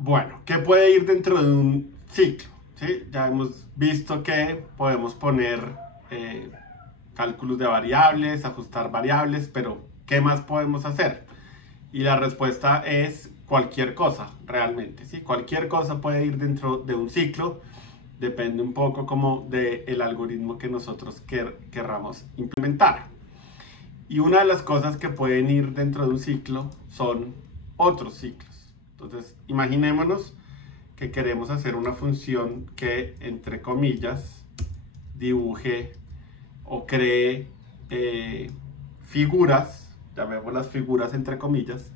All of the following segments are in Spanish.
Bueno, ¿qué puede ir dentro de un ciclo? ¿Sí? Ya hemos visto que podemos poner eh, cálculos de variables, ajustar variables, pero ¿qué más podemos hacer? Y la respuesta es cualquier cosa, realmente. ¿Sí? Cualquier cosa puede ir dentro de un ciclo, depende un poco como del algoritmo que nosotros querramos implementar. Y una de las cosas que pueden ir dentro de un ciclo son otros ciclos. Entonces, imaginémonos que queremos hacer una función que, entre comillas, dibuje o cree figuras, llamémoslas figuras entre comillas,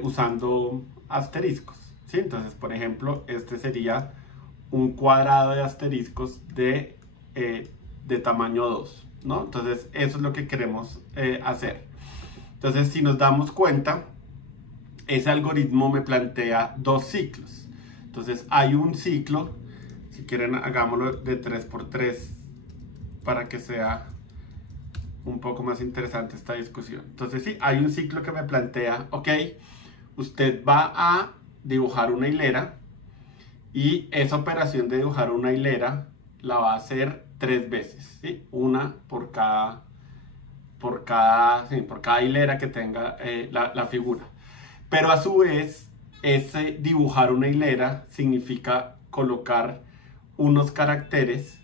usando asteriscos. ¿Sí? Entonces, por ejemplo, este sería un cuadrado de asteriscos de tamaño 2, ¿no? Entonces, eso es lo que queremos hacer. Entonces, si nos damos cuenta, ese algoritmo me plantea dos ciclos. Entonces, hay un ciclo, si quieren hagámoslo de 3×3 para que sea un poco más interesante esta discusión. Entonces, sí, hay un ciclo que me plantea, ok, usted va a dibujar una hilera y esa operación de dibujar una hilera la va a hacer 3 veces, ¿sí? Una por cada hilera que tenga la figura. Pero a su vez, ese dibujar una hilera significa colocar unos caracteres,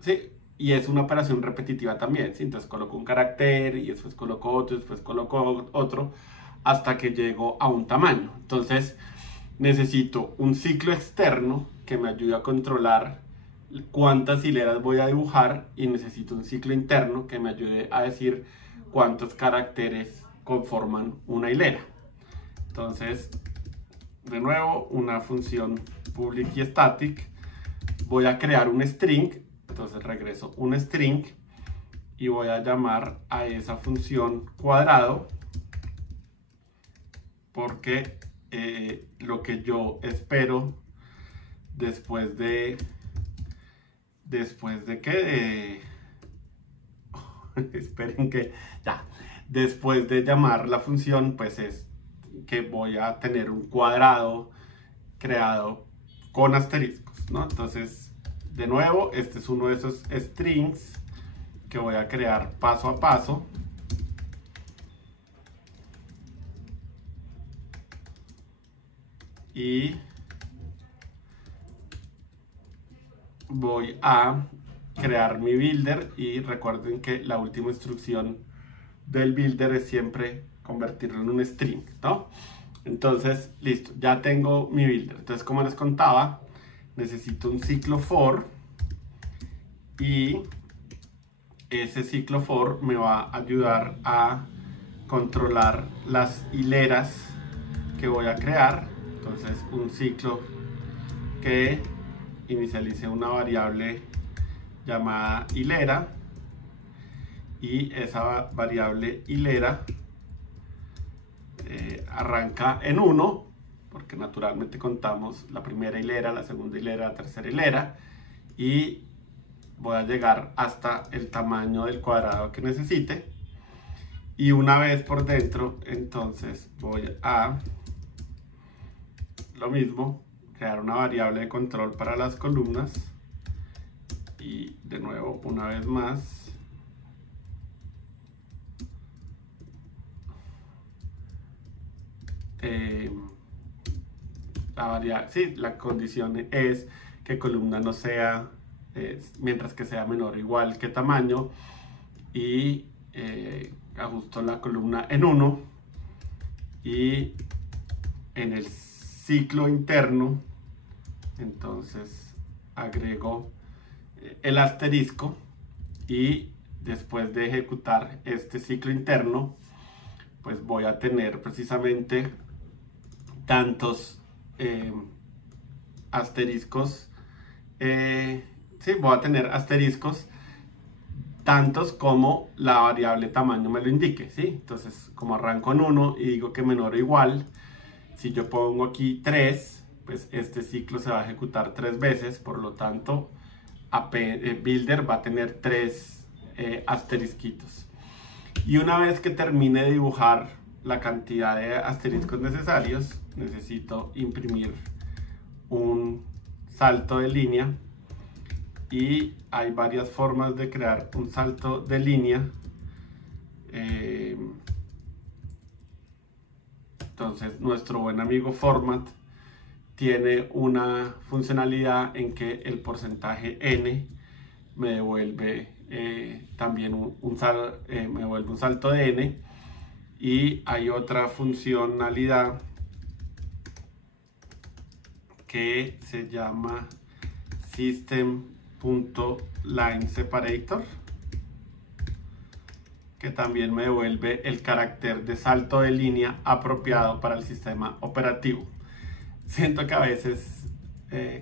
¿sí? Y es una operación repetitiva también, ¿sí? Entonces coloco un carácter y después coloco otro, después coloco otro, hasta que llego a un tamaño. Entonces necesito un ciclo externo que me ayude a controlar cuántas hileras voy a dibujar y necesito un ciclo interno que me ayude a decir cuántos caracteres conforman una hilera. Entonces, de nuevo, una función public y static. Voy a crear un string. Entonces regreso un string y voy a llamar a esa función cuadrado porque lo que yo espero después de que esperen que ya después de llamar la función, pues es que voy a tener un cuadrado creado con asteriscos, ¿no? Entonces, de nuevo, este es uno de esos strings que voy a crear paso a paso. Y voy a crear mi builder y recuerden que la última instrucción del builder es siempre convertirlo en un string, ¿no? Entonces, listo, ya tengo mi builder. Entonces, como les contaba, necesito un ciclo for y ese ciclo for me va a ayudar a controlar las hileras que voy a crear. Entonces, un ciclo que inicialice una variable llamada hilera y esa variable hilera arranca en 1 porque naturalmente contamos la primera hilera, la segunda hilera, la tercera hilera y voy a llegar hasta el tamaño del cuadrado que necesite y una vez por dentro entonces voy a lo mismo, crear una variable de control para las columnas y de nuevo una vez más la condición es que columna no sea mientras que sea menor o igual que tamaño y ajusto la columna en 1 y en el ciclo interno entonces agrego el asterisco y después de ejecutar este ciclo interno pues voy a tener precisamente tantos asteriscos sí, voy a tener asteriscos tantos como la variable tamaño me lo indique, ¿sí? Entonces como arranco en 1 y digo que menor o igual, si yo pongo aquí 3, pues este ciclo se va a ejecutar 3 veces, por lo tanto builder va a tener 3 asterisquitos. Y una vez que termine de dibujar la cantidad de asteriscos necesarios, necesito imprimir un salto de línea y hay varias formas de crear un salto de línea. Entonces nuestro buen amigo Format tiene una funcionalidad en que el porcentaje n me devuelve también me devuelve un salto de n, y hay otra funcionalidad que se llama system.lineSeparator, que también me devuelve el carácter de salto de línea apropiado para el sistema operativo. Siento que a veces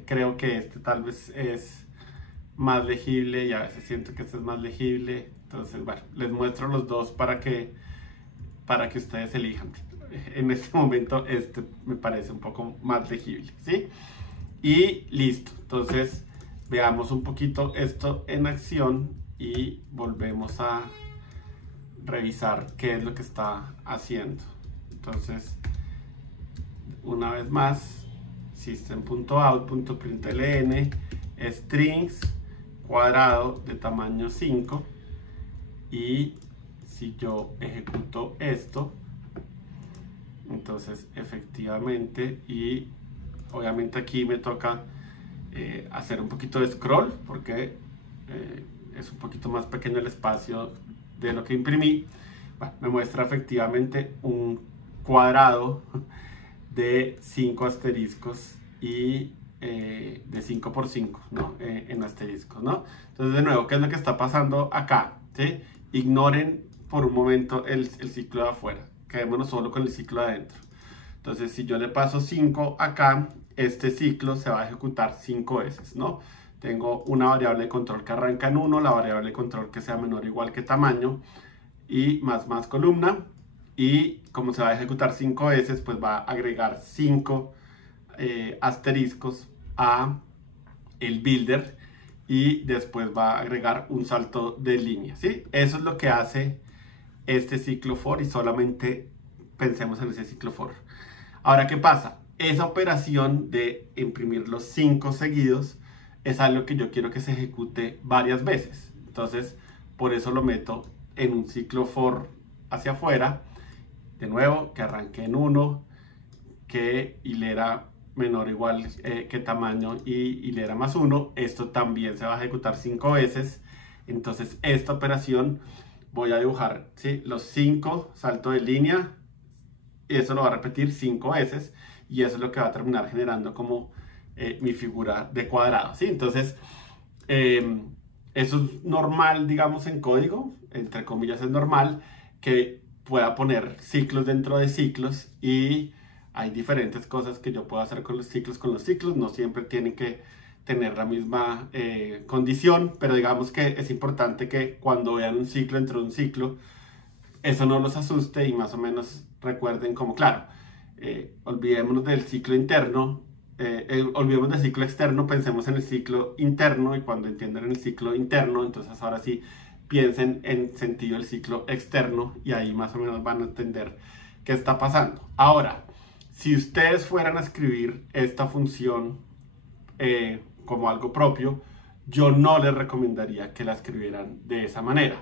creo que este tal vez es más legible y a veces siento que este es más legible. Entonces, bueno, les muestro los dos para que ustedes elijan. En este momento este me parece un poco más legible, ¿sí? Y listo. Entonces, veamos un poquito esto en acción y volvemos a revisar qué es lo que está haciendo. Entonces, una vez más, system.out.println strings cuadrado de tamaño 5, y si yo ejecuto esto, entonces efectivamente, y obviamente aquí me toca hacer un poquito de scroll porque es un poquito más pequeño el espacio de lo que imprimí. Bueno, me muestra efectivamente un cuadrado de 5 asteriscos y de 5 por 5, ¿no? En asteriscos, ¿no? Entonces, de nuevo, ¿qué es lo que está pasando acá? ¿Sí? Ignoren por un momento el ciclo de afuera, quedémonos solo con el ciclo de adentro. Entonces, si yo le paso 5 acá, este ciclo se va a ejecutar 5 veces, ¿no? Tengo una variable de control que arranca en 1, la variable de control que sea menor o igual que tamaño, y más columna, y como se va a ejecutar 5 veces, pues va a agregar 5 asteriscos a el builder, y después va a agregar un salto de línea, ¿sí? Eso es lo que hace este ciclo for, y solamente pensemos en ese ciclo for. Ahora, ¿qué pasa? Esa operación de imprimir los 5 seguidos es algo que yo quiero que se ejecute varias veces. Entonces, por eso lo meto en un ciclo for hacia afuera. De nuevo, que arranque en 1, que hilera menor o igual que tamaño y hilera más 1. Esto también se va a ejecutar 5 veces. Entonces, esta operación voy a dibujar, ¿sí?, los 5 saltos de línea, y eso lo va a repetir 5 veces, y eso es lo que va a terminar generando como mi figura de cuadrado, ¿sí? Entonces, eso es normal, digamos, en código, entre comillas es normal, que pueda poner ciclos dentro de ciclos, y hay diferentes cosas que yo puedo hacer con los ciclos. No siempre tienen que tener la misma condición, pero digamos que es importante que cuando vean un ciclo dentro de un ciclo, eso no los asuste, y más o menos recuerden como, claro, olvidémonos del ciclo interno, olvidemos del ciclo externo, pensemos en el ciclo interno, y cuando entiendan el ciclo interno, entonces ahora sí piensen en sentido del ciclo externo, y ahí más o menos van a entender qué está pasando. Ahora, si ustedes fueran a escribir esta función como algo propio, yo no les recomendaría que la escribieran de esa manera.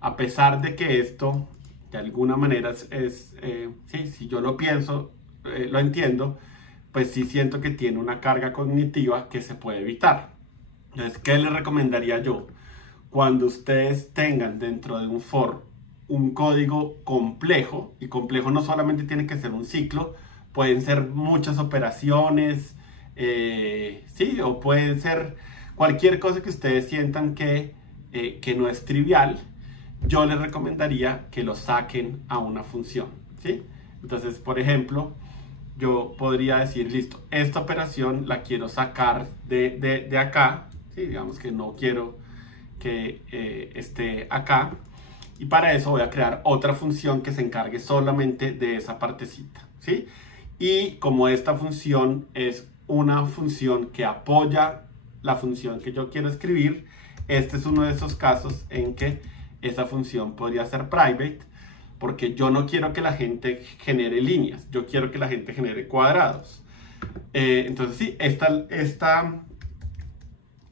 A pesar de que esto, de alguna manera, sí, si yo lo pienso, lo entiendo, pues sí siento que tiene una carga cognitiva que se puede evitar. Entonces, ¿qué les recomendaría yo? Cuando ustedes tengan dentro de un for un código complejo, y complejo no solamente tiene que ser un ciclo, pueden ser muchas operaciones, sí, o pueden ser cualquier cosa que ustedes sientan que no es trivial, yo les recomendaría que lo saquen a una función, ¿sí? Entonces, por ejemplo, yo podría decir, listo, esta operación la quiero sacar de acá, ¿sí? Digamos que no quiero que esté acá, y para eso voy a crear otra función que se encargue solamente de esa partecita, ¿sí? Y como esta función es una función que apoya la función que yo quiero escribir, este es uno de esos casos en que esa función podría ser private, porque yo no quiero que la gente genere líneas, yo quiero que la gente genere cuadrados. Entonces sí,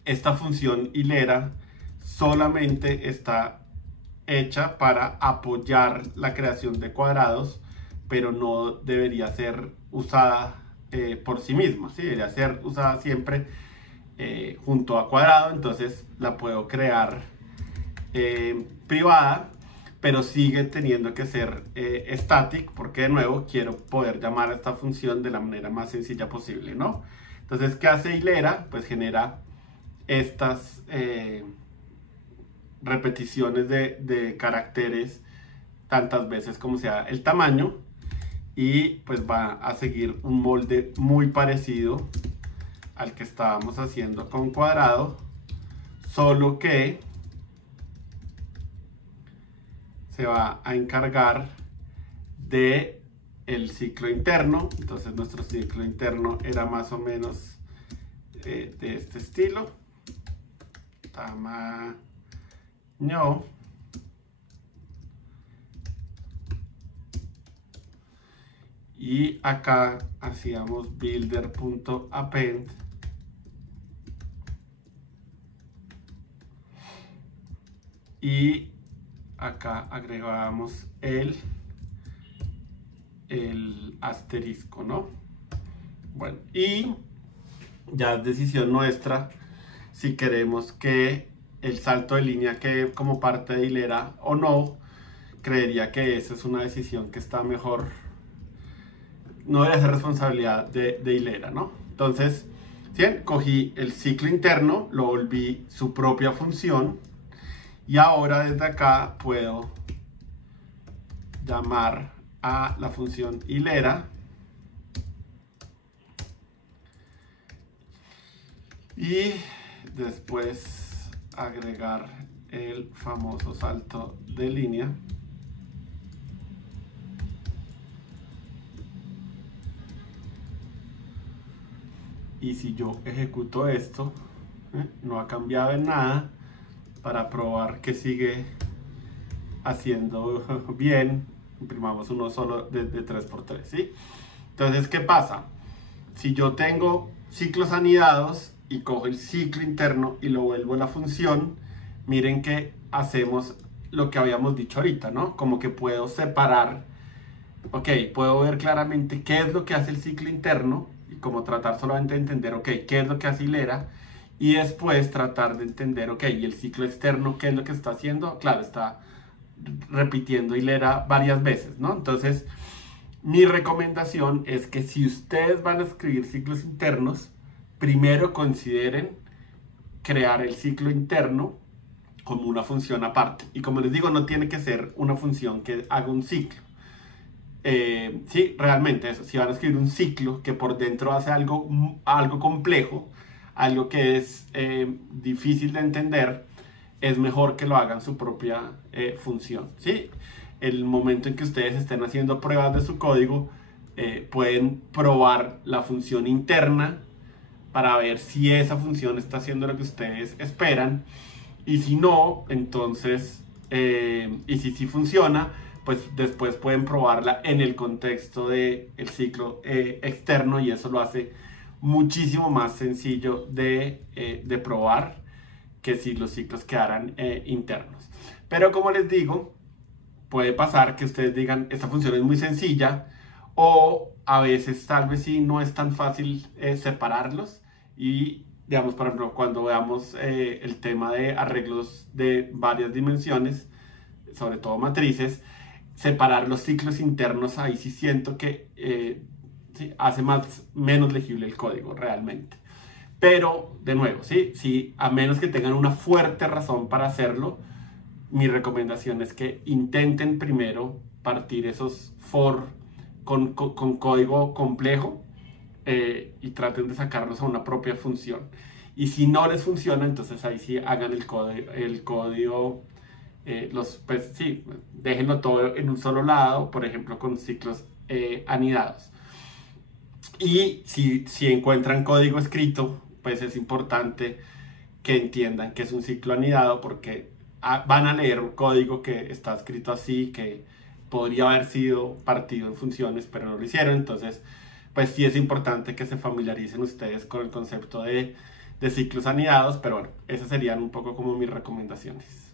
esta función hilera solamente está hecha para apoyar la creación de cuadrados, pero no debería ser usada por sí misma, ¿sí? Debería ser usada siempre junto a cuadrado. Entonces la puedo crear privada, pero sigue teniendo que ser static, porque de nuevo quiero poder llamar a esta función de la manera más sencilla posible, ¿no? Entonces, ¿qué hace hilera? Pues genera estas repeticiones de caracteres tantas veces como sea el tamaño, y pues va a seguir un molde muy parecido al que estábamos haciendo con cuadrado, solo que se va a encargar de el ciclo interno. Entonces nuestro ciclo interno era más o menos de este estilo, tamaño, y acá hacíamos builder.append y acá agregábamos el asterisco, ¿no? Bueno, y ya es decisión nuestra si queremos que el salto de línea quede como parte de hilera o no. Creería que esa es una decisión que está mejor, no debe ser responsabilidad de hilera, ¿no? Entonces, bien, cogí el ciclo interno, lo volví su propia función, y ahora desde acá puedo llamar a la función hilera y después agregar el famoso salto de línea. Y si yo ejecuto esto, no ha cambiado en nada, para probar que sigue haciendo bien, imprimamos uno solo de 3×3, ¿sí? Entonces, ¿qué pasa? Si yo tengo ciclos anidados y cojo el ciclo interno y lo vuelvo a la función, miren que hacemos lo que habíamos dicho ahorita, ¿no? Como que puedo separar, ok, puedo ver claramente qué es lo que hace el ciclo interno, y como tratar solamente de entender, ok, qué es lo que hace hilera, y después tratar de entender, ok, y el ciclo externo, ¿qué es lo que está haciendo? Claro, está repitiendo hilera varias veces, ¿no? Entonces, mi recomendación es que si ustedes van a escribir ciclos internos, primero consideren crear el ciclo interno como una función aparte. Y como les digo, no tiene que ser una función que haga un ciclo. Sí, realmente eso, si van a escribir un ciclo que por dentro hace algo complejo, algo que es difícil de entender, es mejor que lo hagan su propia función, ¿sí? El momento en que ustedes estén haciendo pruebas de su código, pueden probar la función interna para ver si esa función está haciendo lo que ustedes esperan, y si no, entonces, y si sí funciona, pues después pueden probarla en el contexto del ciclo externo, y eso lo hace muchísimo más sencillo de probar que si los ciclos quedaran internos. Pero como les digo, puede pasar que ustedes digan, esta función es muy sencilla, o a veces tal vez sí no es tan fácil separarlos, y digamos, por ejemplo, cuando veamos el tema de arreglos de varias dimensiones, sobre todo matrices, separar los ciclos internos, ahí sí siento que sí, hace menos legible el código realmente. Pero, de nuevo, ¿sí? A menos que tengan una fuerte razón para hacerlo, mi recomendación es que intenten primero partir esos for con código complejo, y traten de sacarlos a una propia función. Y si no les funciona, entonces ahí sí hagan el código, pues sí, déjenlo todo en un solo lado, por ejemplo con ciclos anidados. Y si encuentran código escrito, pues es importante que entiendan que es un ciclo anidado, porque van a leer un código que está escrito así, que podría haber sido partido en funciones, pero no lo hicieron. Entonces, pues sí es importante que se familiaricen ustedes con el concepto de ciclos anidados, pero bueno, esas serían un poco como mis recomendaciones.